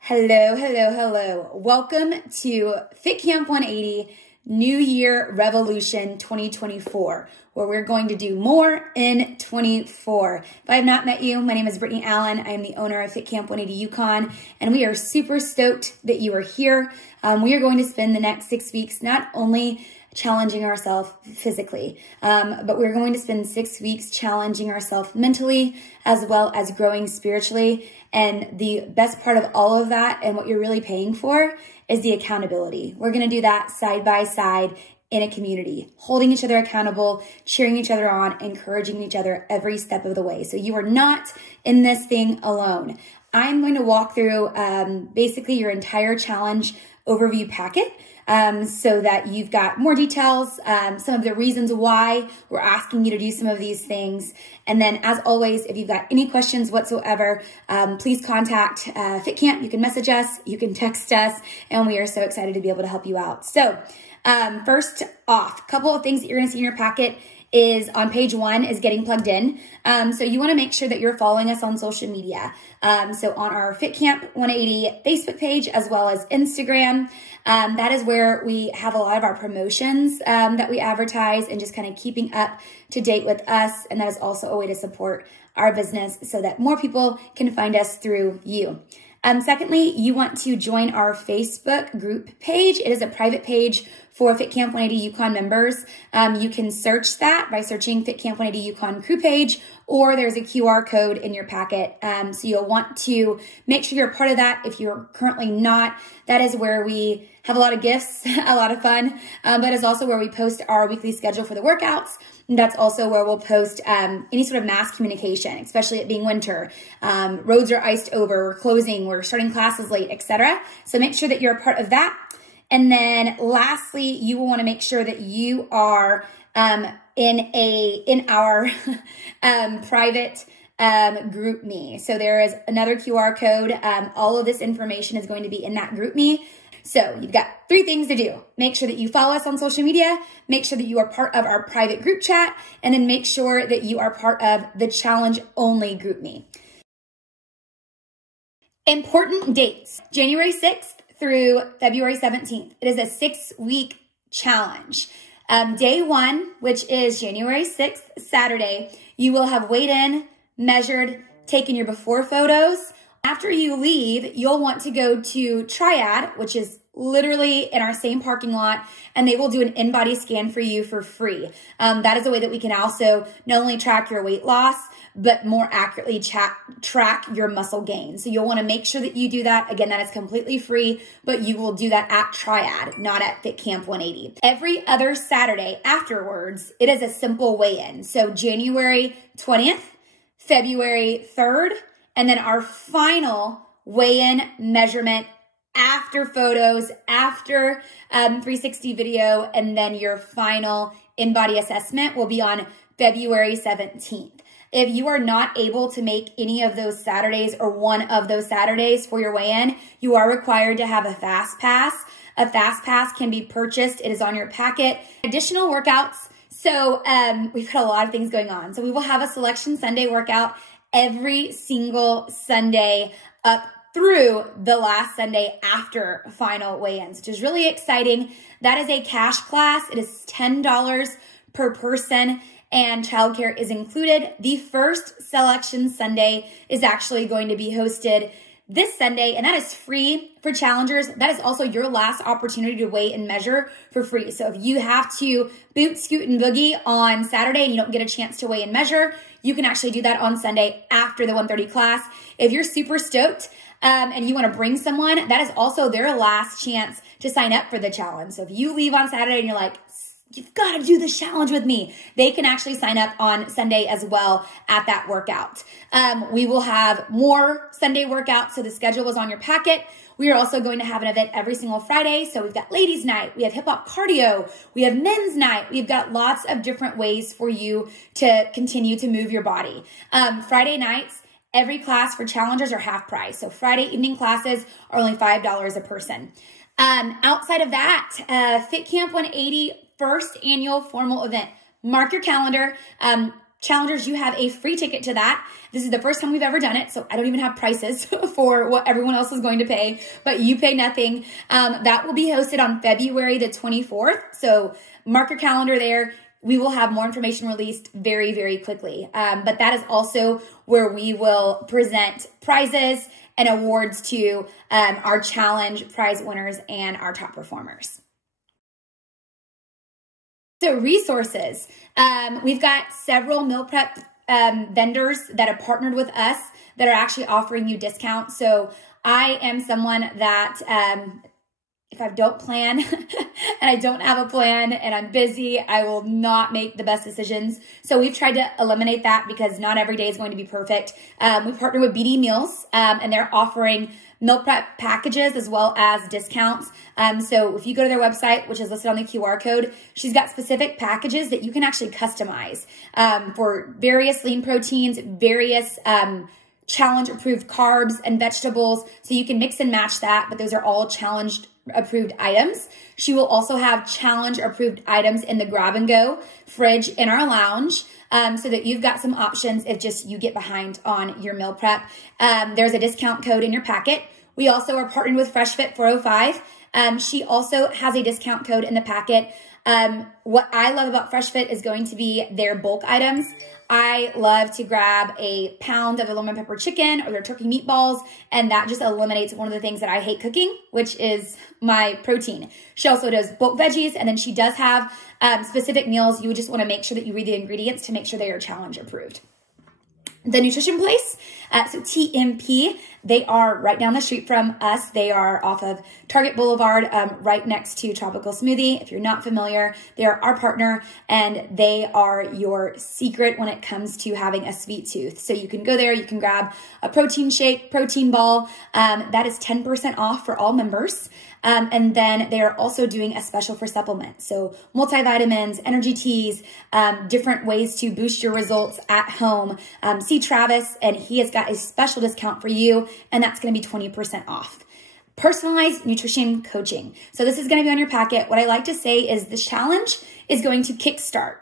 Hello, hello, hello. Welcome to Fit Camp 180 New Year Revolution 2024, where we're going to do more in 24. If I have not met you, my name is Brittany Allen. I am the owner of Fit Camp 180 Yukon, and we are super stoked that you are here. We are going to spend the next 6 weeks not only challenging ourselves physically, but we're going to spend 6 weeks challenging ourselves mentally as well as growing spiritually. And the best part of all of that and what you're really paying for is the accountability. We're going to do that side by side in a community, holding each other accountable, cheering each other on, encouraging each other every step of the way. So you are not in this thing alone. I'm going to walk through basically your entire challenge overview packet so that you've got more details, some of the reasons why we're asking you to do some of these things. And then as always, if you've got any questions whatsoever, please contact Fit Camp. You can message us, you can text us, and we are so excited to be able to help you out. So first off, a couple of things that you're gonna see in your packet is on page 1 is getting plugged in. So you want to make sure that you're following us on social media. So on our Fit Camp 180 Facebook page, as well as Instagram, that is where we have a lot of our promotions that we advertise and just kind of keeping up to date with us. And that is also a way to support our business so that more people can find us through you. Secondly, you want to join our Facebook group page. It is a private page for Fit Camp 180 Yukon members. You can search that by searching Fit Camp 180 Yukon crew page, or there's a QR code in your packet. So you'll want to make sure you're a part of that. If you're currently not, that is where we have a lot of gifts, a lot of fun, but it's also where we post our weekly schedule for the workouts. And that's also where we'll post any sort of mass communication, especially it being winter. Roads are iced over, we're closing, we're starting classes late, etc. So make sure that you're a part of that. And then lastly, you will want to make sure that you are in our private group me. So there is another QR code. All of this information is going to be in that group me. So you've got 3 things to do. Make sure that you follow us on social media, make sure that you are part of our private group chat, and then make sure that you are part of the challenge only group me. Important dates, January 6th through February 17th. It is a 6-week challenge. Day 1, which is January 6th, Saturday, you will have weighed in, measured, taken your before photos. After you leave, you'll want to go to Triad, which is literally in our same parking lot, and they will do an in-body scan for you for free. That is a way that we can also not only track your weight loss, but more accurately track your muscle gain. So you'll want to make sure that you do that. Again, that is completely free, but you will do that at Triad, not at Fit Camp 180. Every other Saturday afterwards, it is a simple weigh-in. So January 20th, February 3rd, and then our final weigh-in measurement after photos, after 360 video, and then your final in-body assessment will be on February 17th. If you are not able to make any of those Saturdays or one of those Saturdays for your weigh-in, you are required to have a fast pass. A fast pass can be purchased. It is on your packet. Additional workouts. So we've got a lot of things going on. So we will have a Selection Sunday workout every single Sunday up through the last Sunday after final weigh-ins, which is really exciting. That is a cash class. It is $10 per person and childcare is included. The first Selection Sunday is actually going to be hosted this Sunday, and that is free for challengers. That is also your last opportunity to weigh and measure for free. So if you have to boot, scoot, and boogie on Saturday and you don't get a chance to weigh and measure, you can actually do that on Sunday after the 1:30 class. If you're super stoked and you want to bring someone, that is also their last chance to sign up for the challenge. So if you leave on Saturday and you're like, you've got to do this challenge with me, they can actually sign up on Sunday as well at that workout. We will have more Sunday workouts, so the schedule is on your packet. We are also going to have an event every single Friday. So we've got ladies night, we have hip hop cardio, we have men's night. We've got lots of different ways for you to continue to move your body. Friday nights, every class for challengers are half price. So Friday evening classes are only $5 a person. Outside of that, Fit Camp 180 first annual formal event. Mark your calendar. challengers, you have a free ticket to that. This is the first time we've ever done it, so I don't even have prices for what everyone else is going to pay, but you pay nothing. That will be hosted on February the 24th, so mark your calendar there. We will have more information released very, very quickly. But that is also where we will present prizes and awards to our challenge prize winners and our top performers. So resources. We've got several meal prep vendors that have partnered with us that are actually offering you discounts. So I am someone that if I don't plan and I don't have a plan and I'm busy, I will not make the best decisions. So we've tried to eliminate that because not every day is going to be perfect. We partner with BD Meals and they're offering meal prep packages as well as discounts. So if you go to their website, which is listed on the QR code, she's got specific packages that you can actually customize for various lean proteins, various challenge approved carbs and vegetables. So you can mix and match that, but those are all challenged approved items. She will also have challenge approved items in the grab and go fridge in our lounge. So that you've got some options if just you get behind on your meal prep. There's a discount code in your packet. We also are partnered with FreshFit 405. She also has a discount code in the packet. What I love about FreshFit is going to be their bulk items. I love to grab a pound of the lemon pepper chicken or their turkey meatballs, and that just eliminates one of the things that I hate cooking, which is my protein. She also does bulk veggies, and then she does have specific meals. You would just want to make sure that you read the ingredients to make sure they are challenge approved. The Nutrition Place, so TMP, they are right down the street from us. They are off of Target Boulevard, right next to Tropical Smoothie. If you're not familiar, they are our partner, and they are your secret when it comes to having a sweet tooth. So you can go there, you can grab a protein shake, protein ball. That is 10% off for all members. And then they're also doing a special for supplements. So multivitamins, energy teas, different ways to boost your results at home. See Travis, and he has got a special discount for you, and that's going to be 20% off. Personalized nutrition coaching. So this is going to be on your packet. What I like to say is this challenge is going to kickstart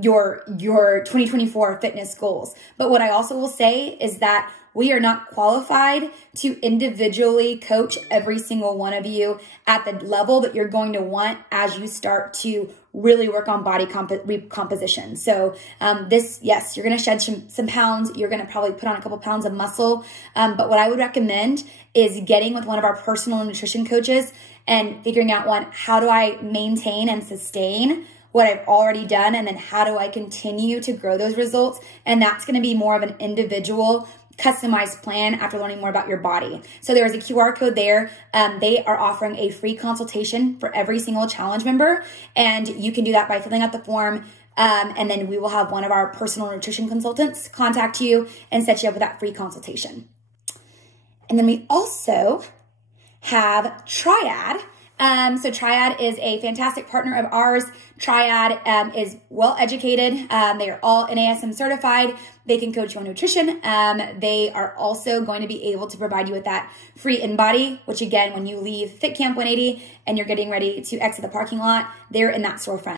your 2024 fitness goals. But what I also will say is that we are not qualified to individually coach every single one of you at the level that you're going to want as you start to really work on body recomposition. So yes, you're going to shed some pounds. You're going to probably put on a couple pounds of muscle. But what I would recommend is getting with one of our personal nutrition coaches and figuring out, how do I maintain and sustain what I've already done? And then how do I continue to grow those results? And that's going to be more of an individual customized plan after learning more about your body. So there's a QR code there. They are offering a free consultation for every single challenge member. And you can do that by filling out the form. And then we will have one of our personal nutrition consultants contact you and set you up with that free consultation. And then we also have Triad. So Triad is a fantastic partner of ours. Triad is well educated. They are all NASM certified. They can coach you on nutrition. They are also going to be able to provide you with that free InBody, which again, when you leave Fit Camp 180 and you're getting ready to exit the parking lot, they're in that storefront.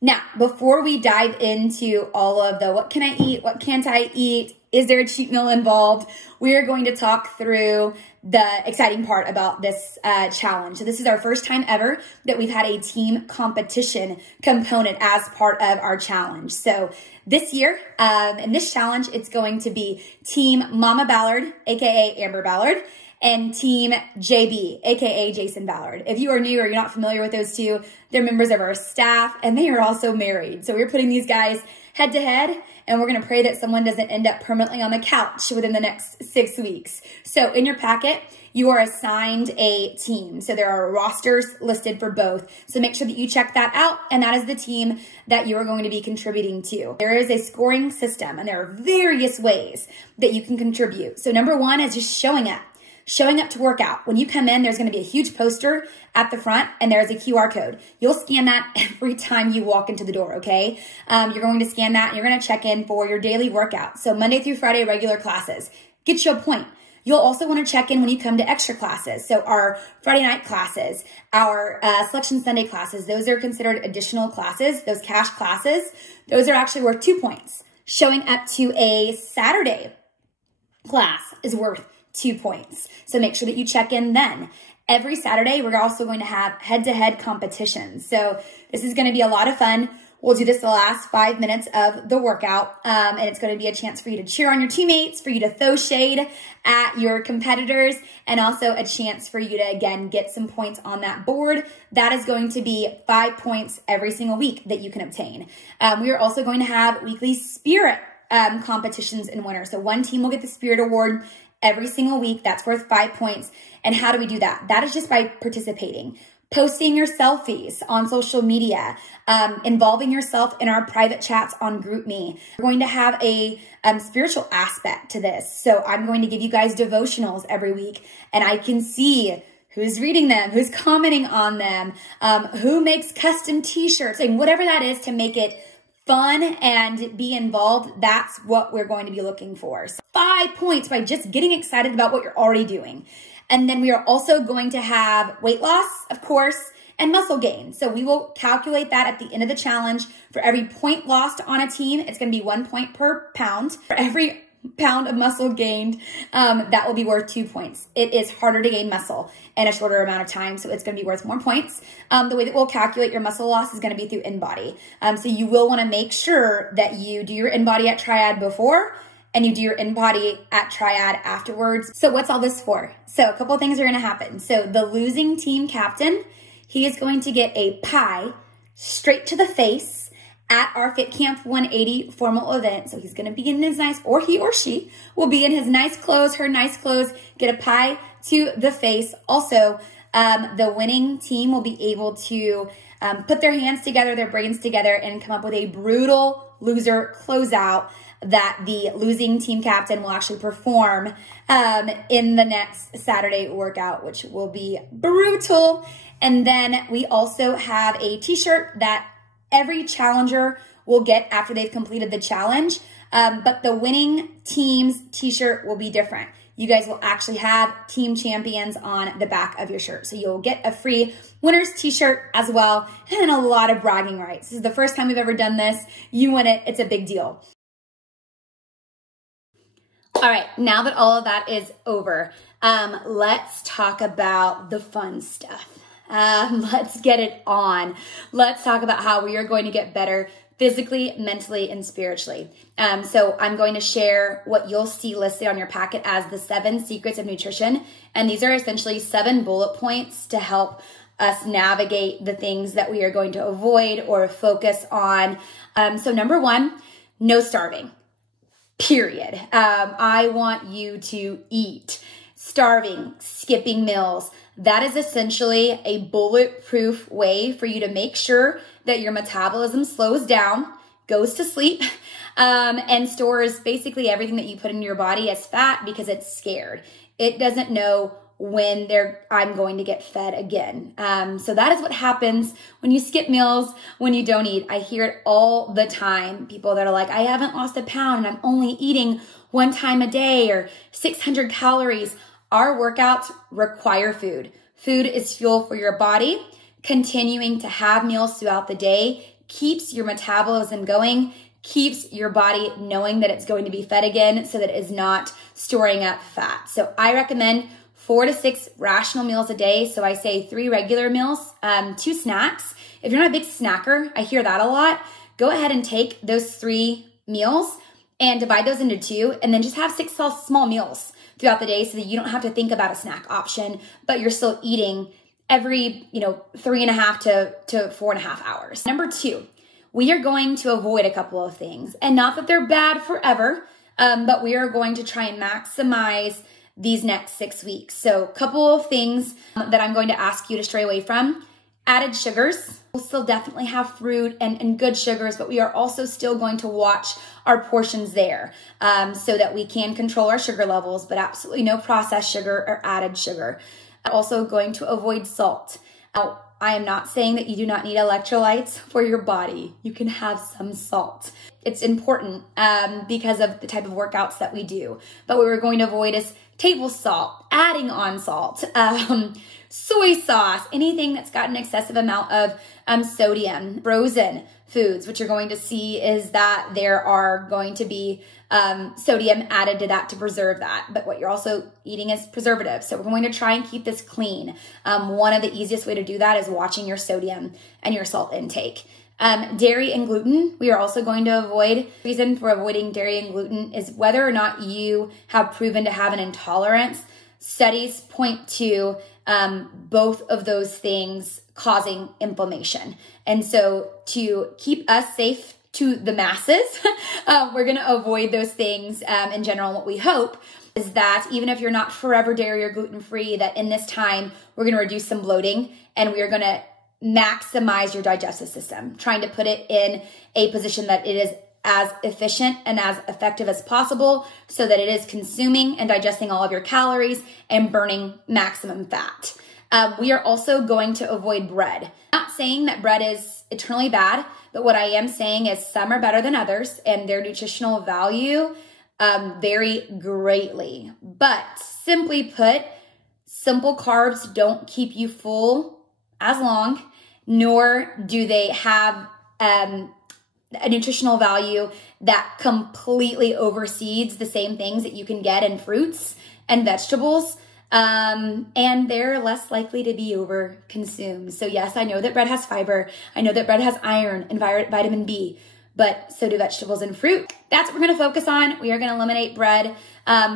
Now, before we dive into all of the what can I eat, what can't I eat, is there a cheat meal involved, we are going to talk through the exciting part about this challenge. So this is our first time ever that we've had a team competition component as part of our challenge. So this year, in this challenge, it's going to be Team Mama Ballard, aka Amber Ballard, and Team JB, aka Jason Ballard. If you are new or you're not familiar with those two, they're members of our staff and they are also married. So we're putting these guys head to head, and we're gonna pray that someone doesn't end up permanently on the couch within the next 6 weeks. So in your packet, you are assigned a team. So there are rosters listed for both. So make sure that you check that out, and that is the team that you are going to be contributing to. There is a scoring system, and there are various ways that you can contribute. So number one is just showing up to work out. When you come in, there's going to be a huge poster at the front, and there's a QR code. You'll scan that every time you walk into the door, okay? You're going to scan that, and you're going to check in for your daily workout. So Monday through Friday, regular classes. Get you a point. You'll also want to check in when you come to extra classes. So our Friday night classes, our Selection Sunday classes, those are considered additional classes, those cash classes. Those are actually worth 2 points. Showing up to a Saturday class is worth 2 points. So make sure that you check in then. Every Saturday, we're also going to have head-to-head competitions. So this is going to be a lot of fun. We'll do this the last 5 minutes of the workout, and it's going to be a chance for you to cheer on your teammates, for you to throw shade at your competitors, and also a chance for you to, again, get some points on that board. That is going to be 5 points every single week that you can obtain. We are also going to have weekly spirit competitions in winter. So one team will get the Spirit Award every single week. That's worth 5 points. And how do we do that? That is just by participating. Posting your selfies on social media, involving yourself in our private chats on GroupMe. We're going to have a spiritual aspect to this. So I'm going to give you guys devotionals every week, and I can see who's reading them, who's commenting on them, who makes custom t-shirts, and whatever that is to make it fun and be involved. That's what we're going to be looking for. So 5 points by just getting excited about what you're already doing. And then we are also going to have weight loss, of course, and muscle gain. So we will calculate that at the end of the challenge. For every point lost on a team, it's going to be 1 point per pound. For every pound of muscle gained, that will be worth 2 points. It is harder to gain muscle in a shorter amount of time, so it's going to be worth more points. The way that we'll calculate your muscle loss is going to be through InBody. So you will want to make sure that you do your InBody at Triad before, and you do your InBody at Triad afterwards. So what's all this for? So a couple of things are going to happen. So the losing team captain, he is going to get a pie straight to the face at our Fit Camp 180 formal event. So he's going to be in his nice, or he or she will be in his nice clothes, her nice clothes, get a pie to the face. Also, the winning team will be able to put their hands together, their brains together, and come up with a brutal loser closeout that the losing team captain will actually perform in the next Saturday workout, which will be brutal. And then we also have a t-shirt that every challenger will get after they've completed the challenge, but the winning team's t-shirt will be different. You guys will actually have team champions on the back of your shirt. So you'll get a free winner's t-shirt as well, and a lot of bragging rights. This is the first time we've ever done this. You win it, it's a big deal. All right, now that all of that is over, let's talk about the fun stuff. Let's get it on. Let's talk about how we are going to get better physically, mentally, and spiritually. So I'm going to share what you'll see listed on your packet as the 7 secrets of nutrition. And these are essentially 7 bullet points to help us navigate the things that we are going to avoid or focus on. So number 1, no starving. Period. I want you to eat. Starving, skipping meals. That is essentially a bulletproof way for you to make sure that your metabolism slows down, goes to sleep, and stores basically everything that you put into your body as fat because it's scared. It doesn't know when I'm going to get fed again. So that is what happens when you skip meals, when you don't eat. I hear it all the time. People that are like, I haven't lost a pound and I'm only eating 1 time a day or 600 calories. Our workouts require food. Food is fuel for your body. Continuing to have meals throughout the day keeps your metabolism going, keeps your body knowing that it's going to be fed again so that it is not storing up fat. So I recommend 4 to 6 rational meals a day. So I say 3 regular meals, 2 snacks. If you're not a big snacker, I hear that a lot. Go ahead and take those 3 meals and divide those into 2, and then just have 6 small meals throughout the day so that you don't have to think about a snack option, but you're still eating every, 3.5 to 4.5 hours. Number 2, we are going to avoid a couple of things, and not that they're bad forever, but we are going to try and maximize these next 6 weeks. So a couple of things that I'm going to ask you to stray away from. Added sugars. We'll still definitely have fruit and good sugars, but we are also still going to watch our portions there so that we can control our sugar levels, but absolutely no processed sugar or added sugar. Also going to avoid salt. Now, I am not saying that you do not need electrolytes for your body. You can have some salt. It's important because of the type of workouts that we do. But what we're going to avoid is table salt, adding on salt, soy sauce, anything that's got an excessive amount of sodium, frozen foods. What you're going to see is that there are going to be sodium added to that to preserve that. But what you're also eating is preservatives. So we're going to try and keep this clean. One of the easiest way to do that is watching your sodium and your salt intake. Dairy and gluten, we are also going to avoid. The reason for avoiding dairy and gluten is whether or not you have proven to have an intolerance. Studies point to both of those things causing inflammation. And so to keep us safe to the masses, we're going to avoid those things in general. What we hope is that even if you're not forever dairy or gluten-free, that in this time, we're going to reduce some bloating and we are going to maximize your digestive system, trying to put it in a position that it is as efficient and as effective as possible so that it is consuming and digesting all of your calories and burning maximum fat. We are also going to avoid bread. I'm not saying that bread is eternally bad, but what I am saying is some are better than others and their nutritional value vary greatly. But simply put, simple carbs don't keep you full as long, nor do they have a nutritional value that completely oversees the same things that you can get in fruits and vegetables. And they're less likely to be over-consumed. So yes, I know that bread has fiber. I know that bread has iron and vitamin B, but so do vegetables and fruit. That's what we're going to focus on. We are going to eliminate bread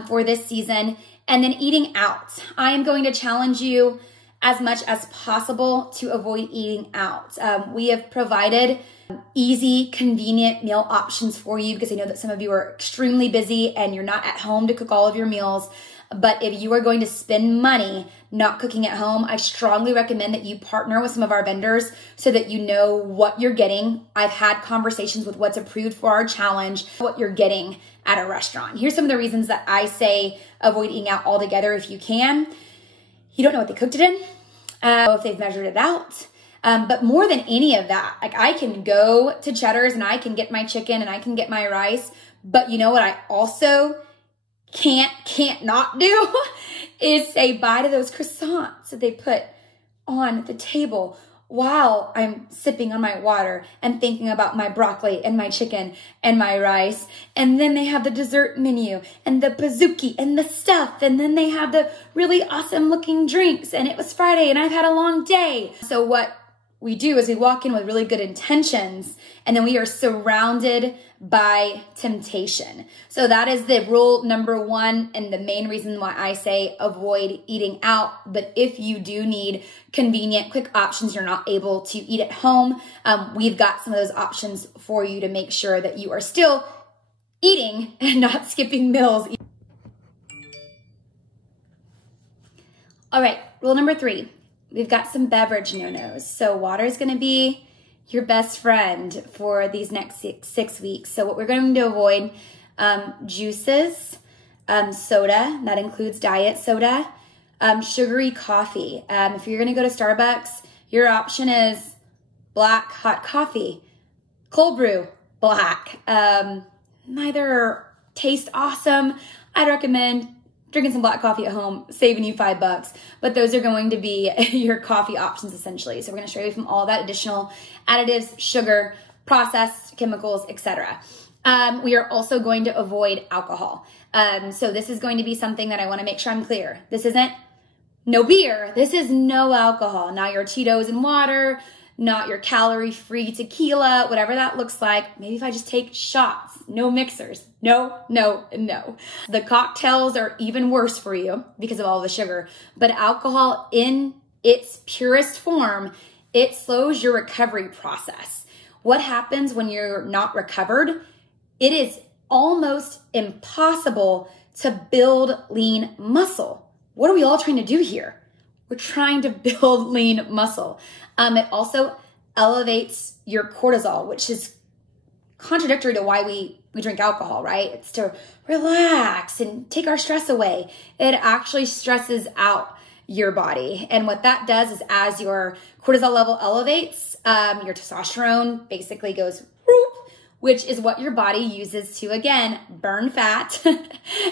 for this season. And then eating out. I am going to challenge you as much as possible to avoid eating out. We have provided easy, convenient meal options for you because I know that some of you are extremely busy and you're not at home to cook all of your meals. But if you are going to spend money not cooking at home, I strongly recommend that you partner with some of our vendors so that you know what you're getting. I've had conversations with what's approved for our challenge, what you're getting at a restaurant. Here's some of the reasons that I say avoid eating out altogether if you can. You don't know what they cooked it in, if they've measured it out. But more than any of that, like I can go to Cheddar's and I can get my chicken and I can get my rice. But you know what I also can't not do is say bye to those croissants that they put on the table while I'm sipping on my water and thinking about my broccoli and my chicken and my rice. And then they have the dessert menu and the pizookie and the stuff. And then they have the really awesome looking drinks. And it was Friday and I've had a long day. So what we do is we walk in with really good intentions and then we are surrounded by temptation. So that is the rule number one and the main reason why I say avoid eating out. But if you do need convenient, quick options, you're not able to eat at home, we've got some of those options for you to make sure that you are still eating and not skipping meals. All right, rule number 3. We've got some beverage no-nos. So water is going to be your best friend for these next 6 weeks. So what we're going to avoid, juices, soda, that includes diet soda, sugary coffee. If you're going to go to Starbucks, your option is black hot coffee, cold brew, black. Neither taste awesome. I'd recommend drinking some black coffee at home, saving you $5, but those are going to be your coffee options essentially. So we're going to stray away from all that additional additives, sugar, processed chemicals, etc. We are also going to avoid alcohol. So this is going to be something that I want to make sure I'm clear. This isn't no beer. This is no alcohol. Not your Tito's and water, not your calorie-free tequila, whatever that looks like. Maybe if I just take shots, no mixers. No, no, no. The cocktails are even worse for you because of all the sugar. But alcohol in its purest form, it slows your recovery process. What happens when you're not recovered? It is almost impossible to build lean muscle. What are we all trying to do here? We're trying to build lean muscle. It also elevates your cortisol, which is contradictory to why we drink alcohol, right? It's to relax and take our stress away. It actually stresses out your body. And what that does is as your cortisol level elevates, your testosterone basically goes whoop, which is what your body uses to, again, burn fat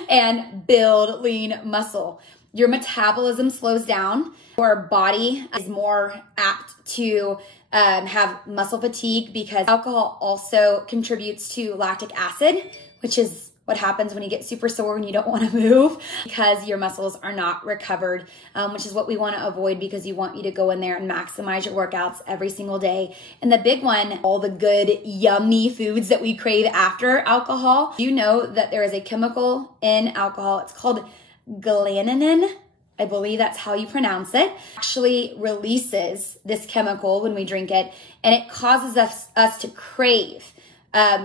and build lean muscle. Your metabolism slows down. Your body is more apt to have muscle fatigue because alcohol also contributes to lactic acid, which is what happens when you get super sore and you don't want to move because your muscles are not recovered, which is what we want to avoid because you want you to go in there and maximize your workouts every single day. And the big one, all the good, yummy foods that we crave after alcohol. You know that there is a chemical in alcohol. It's called glaninin. I believe that's how you pronounce it. Actually releases this chemical when we drink it, and it causes us to crave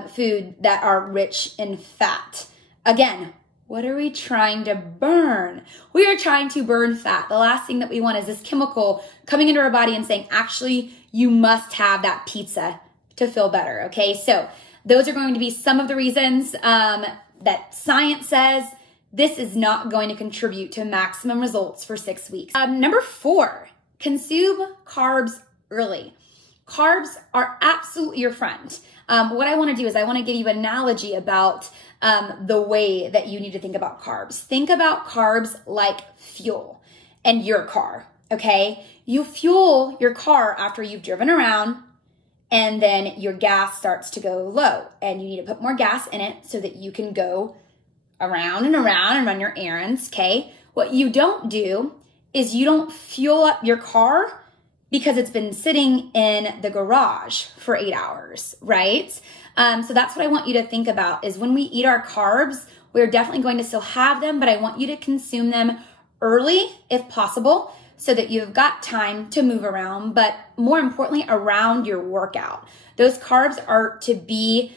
food that are rich in fat. Again, what are we trying to burn? We are trying to burn fat. The last thing that we want is this chemical coming into our body and saying, actually, you must have that pizza to feel better, okay? So those are going to be some of the reasons that science says this is not going to contribute to maximum results for 6 weeks. Number 4, consume carbs early. Carbs are absolutely your friend. What I want to do is I want to give you an analogy about the way that you need to think about carbs. Think about carbs like fuel and your car, okay? You fuel your car after you've driven around, and then your gas starts to go low, and you need to put more gas in it so that you can go around and around and run your errands, okay? What you don't do is you don't fuel up your car because it's been sitting in the garage for 8 hours, right? So that's what I want you to think about is when we eat our carbs, we're definitely going to still have them, but I want you to consume them early if possible so that you've got time to move around, but more importantly, around your workout. Those carbs are to be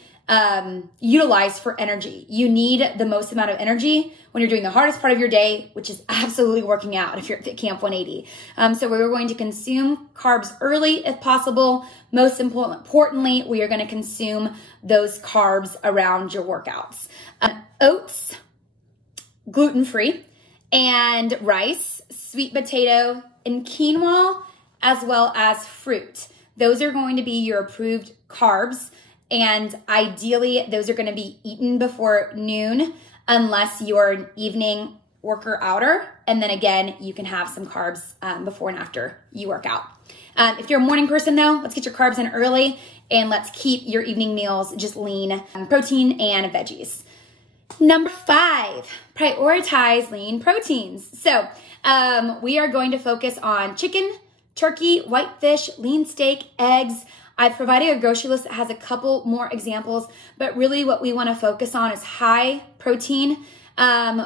utilized for energy. You need the most amount of energy when you're doing the hardest part of your day, which is absolutely working out if you're at Fit Camp 180. So we're going to consume carbs early if possible. Most importantly, we are going to consume those carbs around your workouts. Oats, gluten-free, and rice, sweet potato, and quinoa, as well as fruit. Those are going to be your approved carbs. And ideally, those are going to be eaten before noon unless you're an evening worker outer. And then again, you can have some carbs before and after you work out. If you're a morning person though, let's get your carbs in early and let's keep your evening meals just lean protein and veggies. Number 5, prioritize lean proteins. So we are going to focus on chicken, turkey, white fish, lean steak, eggs. I've provided a grocery list that has a couple more examples, but really what we want to focus on is high protein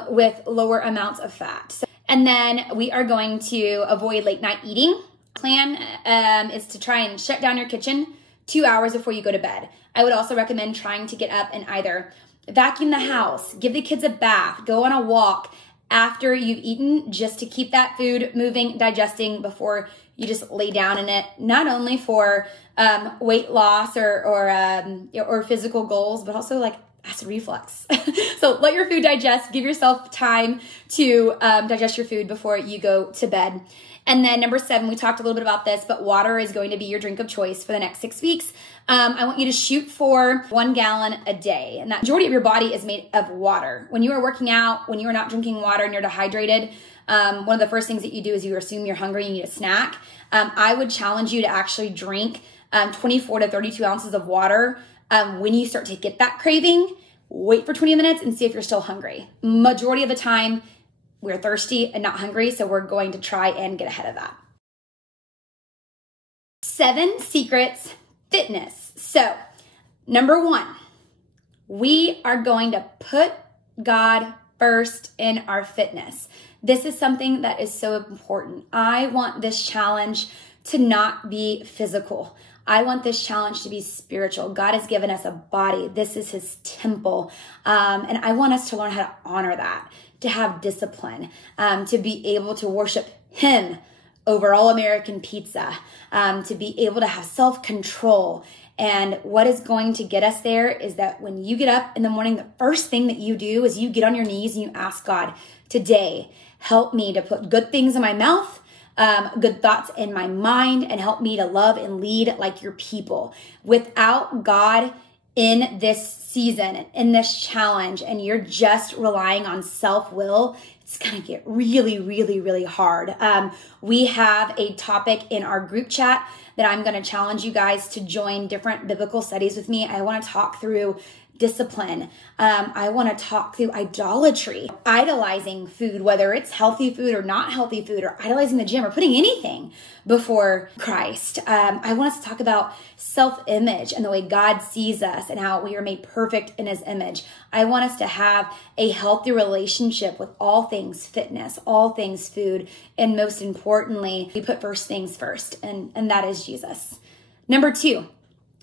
with lower amounts of fat. And then we are going to avoid late night eating. Plan is to try and shut down your kitchen 2 hours before you go to bed. I would also recommend trying to get up and either vacuum the house, give the kids a bath, go on a walk after you've eaten just to keep that food moving, digesting before you just lay down in it, not only for weight loss or physical goals, but also like acid reflux. So let your food digest, give yourself time to digest your food before you go to bed. And then number 7, we talked a little bit about this, but water is going to be your drink of choice for the next 6 weeks. I want you to shoot for 1 gallon a day. And that majority of your body is made of water. When you are working out, when you are not drinking water and you're dehydrated, one of the first things that you do is you assume you're hungry, you need a snack. I would challenge you to actually drink 24 to 32 ounces of water when you start to get that craving. Wait for 20 minutes and see if you're still hungry. Majority of the time, we're thirsty and not hungry, so we're going to try and get ahead of that. 7 secrets fitness. So, number 1, we are going to put God first in our fitness. This is something that is so important. I want this challenge to not be physical. I want this challenge to be spiritual. God has given us a body. This is his temple. And I want us to learn how to honor that, to have discipline, to be able to worship him over all American pizza, to be able to have self-control. And what is going to get us there is that when you get up in the morning, the first thing that you do is you get on your knees and you ask God, today, help me to put good things in my mouth, good thoughts in my mind, and help me to love and lead like your people. Without God in this season, in this challenge, and you're just relying on self-will, it's going to get really, really, really hard. We have a topic in our group chat that I'm going to challenge you guys to join different biblical studies with me. I want to talk through discipline. I want to talk through idolatry, idolizing food, whether it's healthy food or not healthy food, or idolizing the gym or putting anything before Christ. I want us to talk about self-image and the way God sees us and how we are made perfect in his image. I want us to have a healthy relationship with all things fitness, all things food, and most importantly, we put first things first, and that is Jesus. Number 2,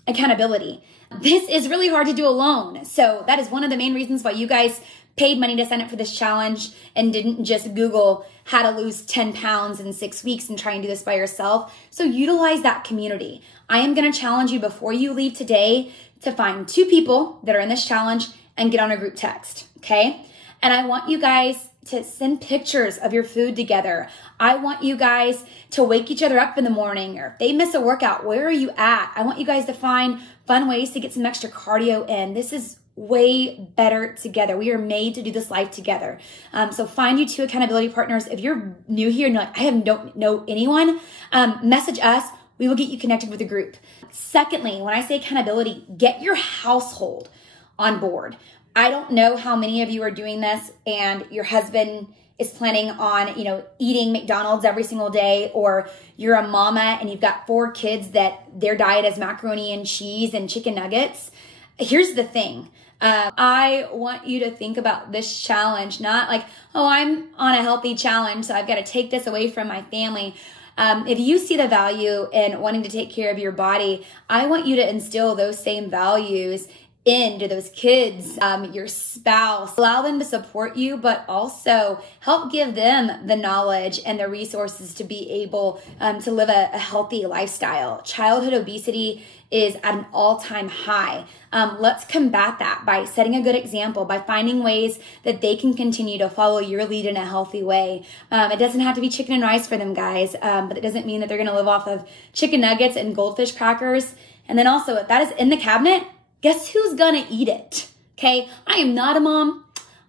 accountability. This is really hard to do alone. So that is one of the main reasons why you guys paid money to sign up for this challenge and didn't just Google how to lose 10 pounds in 6 weeks and try and do this by yourself. So utilize that community. I am going to challenge you before you leave today to find 2 people that are in this challenge and get on a group text. Okay. And I want you guys to send pictures of your food together. I want you guys to wake each other up in the morning, or if they miss a workout, where are you at? I want you guys to find fun ways to get some extra cardio in. This is way better together. We are made to do this life together. So find you 2 accountability partners. If you're new here and you're like, I don't know anyone, message us. We will get you connected with a group. Secondly, when I say accountability, get your household on board. I don't know how many of you are doing this and your husband is planning on, eating McDonald's every single day, or you're a mama and you've got 4 kids that their diet is macaroni and cheese and chicken nuggets. Here's the thing. I want you to think about this challenge, not like, oh, I'm on a healthy challenge, so I've got to take this away from my family. If you see the value in wanting to take care of your body, I want you to instill those same values into those kids, your spouse. Allow them to support you, but also help give them the knowledge and the resources to be able to live a healthy lifestyle. Childhood obesity is at an all-time high. Let's combat that by setting a good example, by finding ways that they can continue to follow your lead in a healthy way. It doesn't have to be chicken and rice for them, guys, but it doesn't mean that they're going to live off of chicken nuggets and goldfish crackers. And then also, if that is in the cabinet, guess who's gonna eat it? Okay, I am not a mom.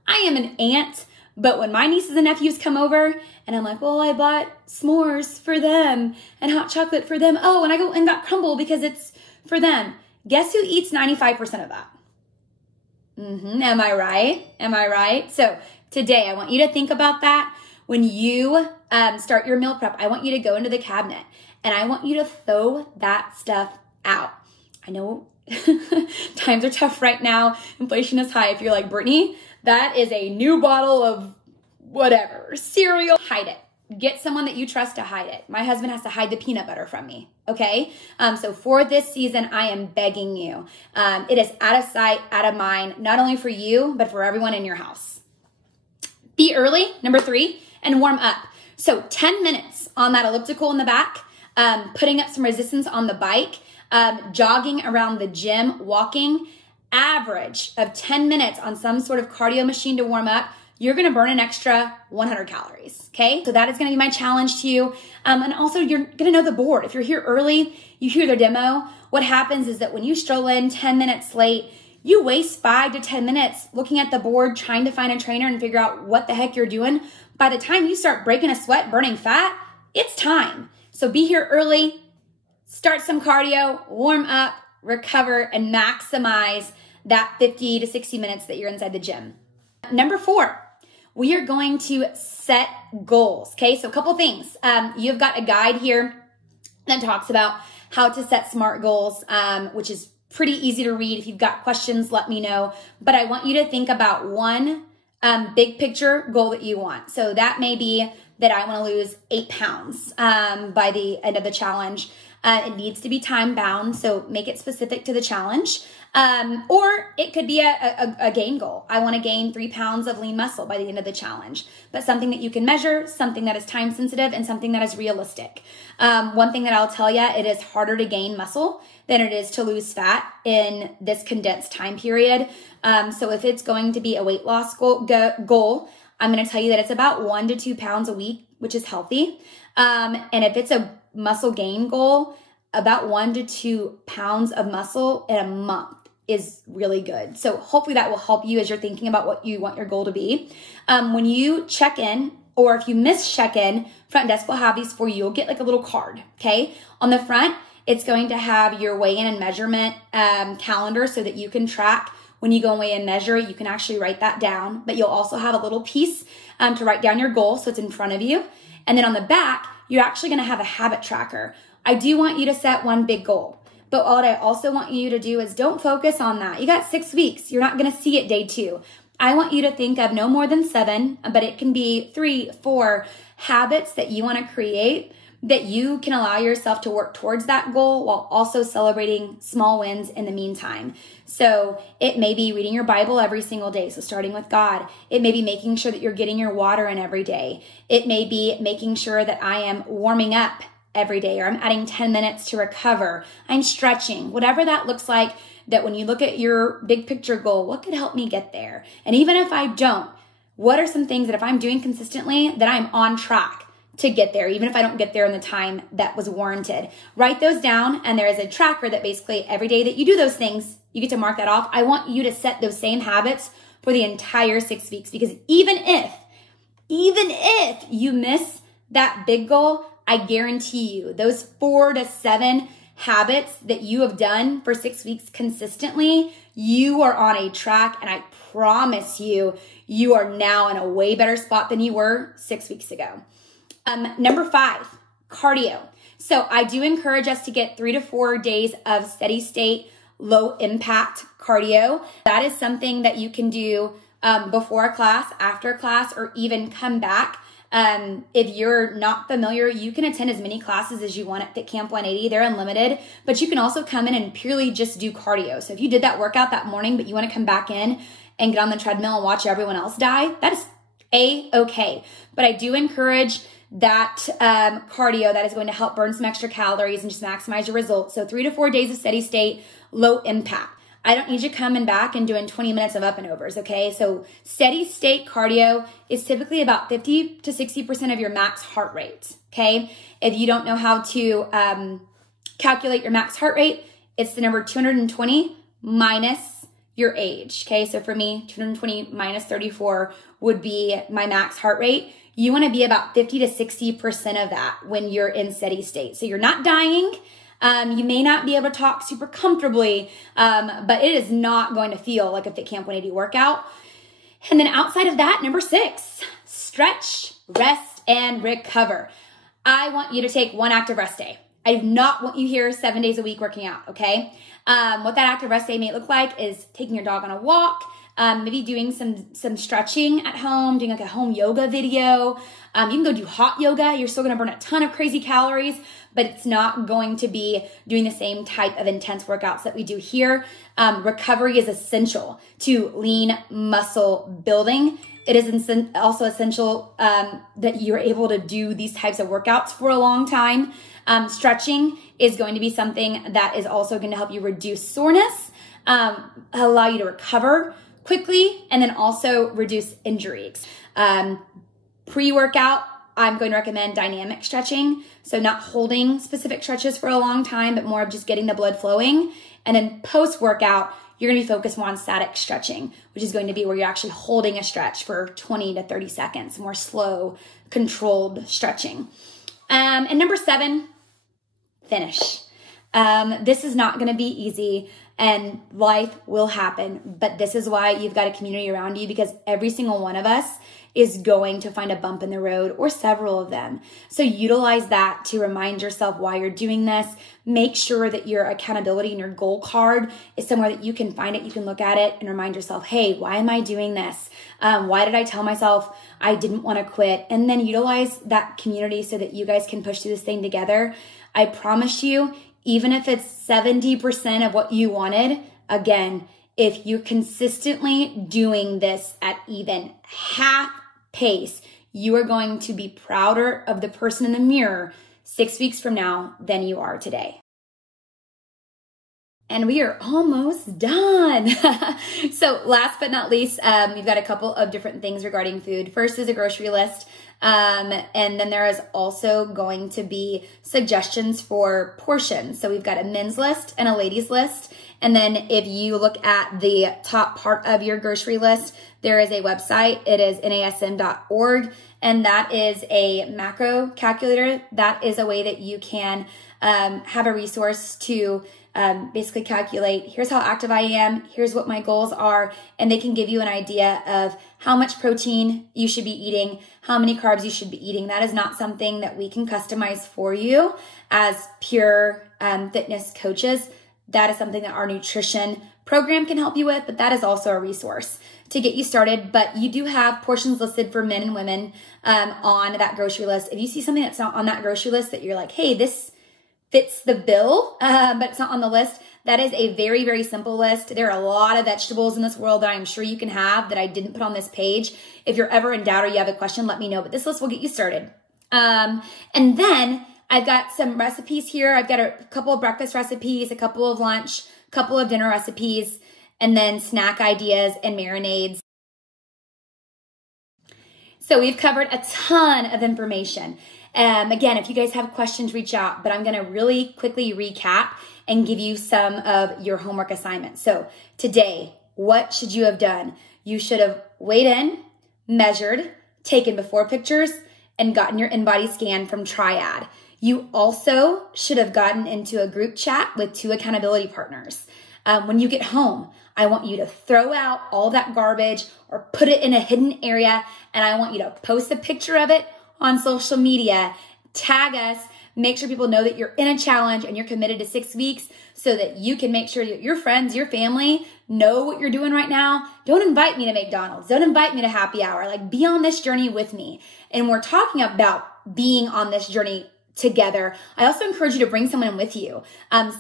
I am an aunt. But when my nieces and nephews come over and I'm like, well, I bought s'mores for them and hot chocolate for them. Oh, and I go and got crumble because it's for them. Guess who eats 95% of that? Am I right? Am I right? So today I want you to think about that. When you start your meal prep, I want you to go into the cabinet and I want you to throw that stuff out. I know times are tough right now. Inflation is high. If you're like, Brittany, that is a new bottle of whatever, cereal, hide it. Get someone that you trust to hide it. My husband has to hide the peanut butter from me. Okay. So for this season, I am begging you. It is out of sight, out of mind, not only for you, but for everyone in your house. Be early, number 3, and warm up. So 10 minutes on that elliptical in the back, putting up some resistance on the bike, jogging around the gym, walking, average of 10 minutes on some sort of cardio machine to warm up, you're going to burn an extra 100 calories. Okay. So that is going to be my challenge to you. And also you're going to know the board. If you're here early, you hear the demo. What happens is that when you stroll in 10 minutes late, you waste 5 to 10 minutes looking at the board, trying to find a trainer and figure out what the heck you're doing. By the time you start breaking a sweat, burning fat, it's time. So be here early. Start some cardio, warm up, recover, and maximize that 50 to 60 minutes that you're inside the gym. Number 4, we are going to set goals. Okay, so a couple things. You've got a guide here that talks about how to set SMART goals, which is pretty easy to read. If you've got questions, let me know. But I want you to think about one big picture goal that you want. So that may be that I want to lose 8 pounds by the end of the challenge. It needs to be time bound, so make it specific to the challenge. Or it could be a gain goal. I want to gain 3 pounds of lean muscle by the end of the challenge, but something that you can measure, something that is time sensitive, and something that is realistic. One thing that I'll tell you, it is harder to gain muscle than it is to lose fat in this condensed time period. So if it's going to be a weight loss goal, I'm going to tell you that it's about 1 to 2 pounds a week, which is healthy. And if it's a muscle gain goal, about 1 to 2 pounds of muscle in a month is really good. So hopefully that will help you as you're thinking about what you want your goal to be. When you check in, or if you miss check-in, front desk will have these for you. You'll get like a little card, okay? On the front, it's going to have your weigh-in and measurement calendar so that you can track when you go and weigh and measure. You can actually write that down, but you'll also have a little piece to write down your goal, so it's in front of you. And then on the back, you're actually gonna have a habit tracker. I do want you to set one big goal, but what I also want you to do is don't focus on that. You got 6 weeks. You're not gonna see it day 2. I want you to think of no more than 7, but it can be 3, 4 habits that you want to create that you can allow yourself to work towards that goal while also celebrating small wins in the meantime. So it may be reading your Bible every single day, so starting with God. It may be making sure that you're getting your water in every day. It may be making sure that I am warming up every day, or I'm adding 10 minutes to recover. I'm stretching, whatever that looks like. That when you look at your big picture goal, what could help me get there? And even if I don't, what are some things that if I'm doing consistently that I'm on track to get there, even if I don't get there in the time that was warranted? Write those down, and there is a tracker that basically every day that you do those things, you get to mark that off. I want you to set those same habits for the entire 6 weeks, because even if you miss that big goal, I guarantee you those 4 to 7 habits that you have done for 6 weeks consistently, you are on a track, and I promise you, you are now in a way better spot than you were 6 weeks ago. Number 5, cardio. So I do encourage us to get 3 to 4 days of steady state, low impact cardio. That is something that you can do before a class, after a class, or even come back. If you're not familiar, you can attend as many classes as you want at Fit Camp 180. They're unlimited, but you can also come in and purely just do cardio. So if you did that workout that morning, but you want to come back in and get on the treadmill and watch everyone else die, that is A-okay. But I do encourage that cardio that is going to help burn some extra calories and just maximize your results. So 3 to 4 days of steady state, low impact. I don't need you coming back and doing 20 minutes of up and overs, okay? So steady state cardio is typically about 50 to 60% of your max heart rate, okay? If you don't know how to calculate your max heart rate, it's the number 220 minus your age, okay? So for me, 220 minus 34 would be my max heart rate. You wanna be about 50 to 60% of that when you're in steady state. So you're not dying. You may not be able to talk super comfortably, but it is not going to feel like a Fit Camp 180 workout. And then outside of that, number 6, stretch, rest, and recover. I want you to take one active rest day. I do not want you here 7 days a week working out, okay? What that active rest day may look like is taking your dog on a walk, maybe doing some stretching at home, doing like a home yoga video. You can go do hot yoga. You're still going to burn a ton of crazy calories, but it's not going to be doing the same type of intense workouts that we do here. Recovery is essential to lean muscle building. It is also essential that you're able to do these types of workouts for a long time. Stretching is going to be something that is also going to help you reduce soreness, allow you to recover quickly, and then also reduce injuries. Pre-workout, I'm going to recommend dynamic stretching. So not holding specific stretches for a long time, but more of just getting the blood flowing. And then post-workout, you're going to be focused more on static stretching, which is going to be where you're actually holding a stretch for 20 to 30 seconds, more slow, controlled stretching. And number 7, finish. This is not going to be easy, and life will happen, but this is why you've got a community around you, because every single one of us is going to find a bump in the road, or several of them. So utilize that to remind yourself why you're doing this. Make sure that your accountability and your goal card is somewhere that you can find it, you can look at it and remind yourself, hey, why am I doing this? Why did I tell myself I didn't want to quit? And then utilize that community so that you guys can push through this thing together. I promise you, even if it's 70% of what you wanted, again, if you're consistently doing this at even half pace, you are going to be prouder of the person in the mirror 6 weeks from now than you are today. And we are almost done. So last but not least, we've got a couple of different things regarding food. First is a grocery list. And then there is also going to be suggestions for portions. So we've got a men's list and a ladies list. And then if you look at the top part of your grocery list, there is a website. It is nasm.org. And that is a macro calculator. That is a way that you can have a resource to basically calculate, here's how active I am, here's what my goals are, and they can give you an idea of how much protein you should be eating, how many carbs you should be eating. That is not something that we can customize for you as pure fitness coaches. That is something that our nutrition program can help you with, but that is also a resource to get you started. But you do have portions listed for men and women on that grocery list. If you see something that's not on that grocery list that you're like, hey, this fits the bill, but it's not on the list, that is a very, very simple list. There are a lot of vegetables in this world that I'm sure you can have that I didn't put on this page. If you're ever in doubt or you have a question, let me know, but this list will get you started. And then I've got some recipes here. I've got a couple of breakfast recipes, a couple of lunch, a couple of dinner recipes, and then snack ideas and marinades. So we've covered a ton of information. Again, if you guys have questions, reach out, but I'm going to really quickly recap and give you some of your homework assignments. So today, what should you have done? You should have weighed in, measured, taken before pictures, and gotten your in-body scan from Triad. You also should have gotten into a group chat with 2 accountability partners. When you get home, I want you to throw out all that garbage or put it in a hidden area, and I want you to post a picture of it on social media, tag us, make sure people know that you're in a challenge and you're committed to 6 weeks so that you can make sure that your friends, your family know what you're doing right now. Don't invite me to McDonald's. Don't invite me to happy hour. Like, be on this journey with me. And we're talking about being on this journey together. I also encourage you to bring someone with you.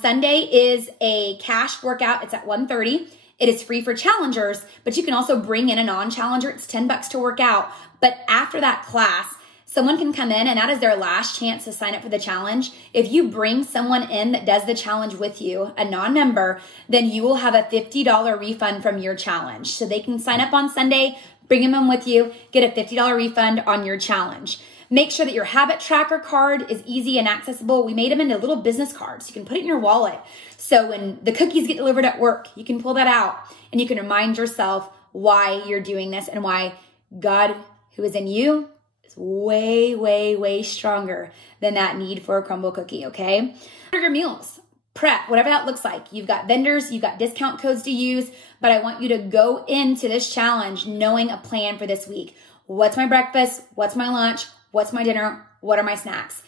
Sunday is a cash workout. It's at 1:30. It is free for challengers, but you can also bring in a non-challenger. It's $10 to work out. But after that class, someone can come in and that is their last chance to sign up for the challenge. If you bring someone in that does the challenge with you, a non-member, then you will have a $50 refund from your challenge. So they can sign up on Sunday, bring them in with you, get a $50 refund on your challenge. Make sure that your habit tracker card is easy and accessible. We made them into little business cards. You can put it in your wallet. So when the cookies get delivered at work, you can pull that out and you can remind yourself why you're doing this and why God, who is in you, is way, way, way stronger than that need for a crumble cookie, okay? Your meals, prep, whatever that looks like. You've got vendors, you've got discount codes to use, but I want you to go into this challenge knowing a plan for this week. What's my breakfast? What's my lunch? What's my dinner? What are my snacks?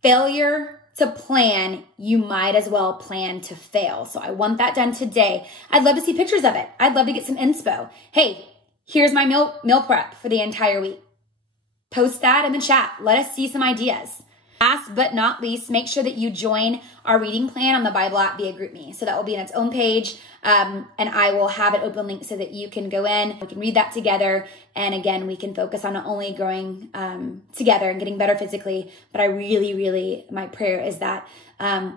Failure to plan, you might as well plan to fail. So I want that done today. I'd love to see pictures of it. I'd love to get some inspo. Hey, here's my meal prep for the entire week. Post that in the chat. Let us see some ideas. Last but not least, make sure that you join our reading plan on the Bible app via GroupMe. So that will be in its own page, and I will have an open link so that you can go in, we can read that together, and again, we can focus on not only growing together and getting better physically, but I really, my prayer is that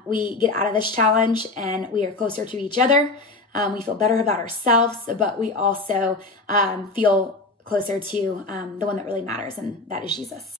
we get out of this challenge and we are closer to each other. We feel better about ourselves, but we also feel closer to the one that really matters, and that is Jesus.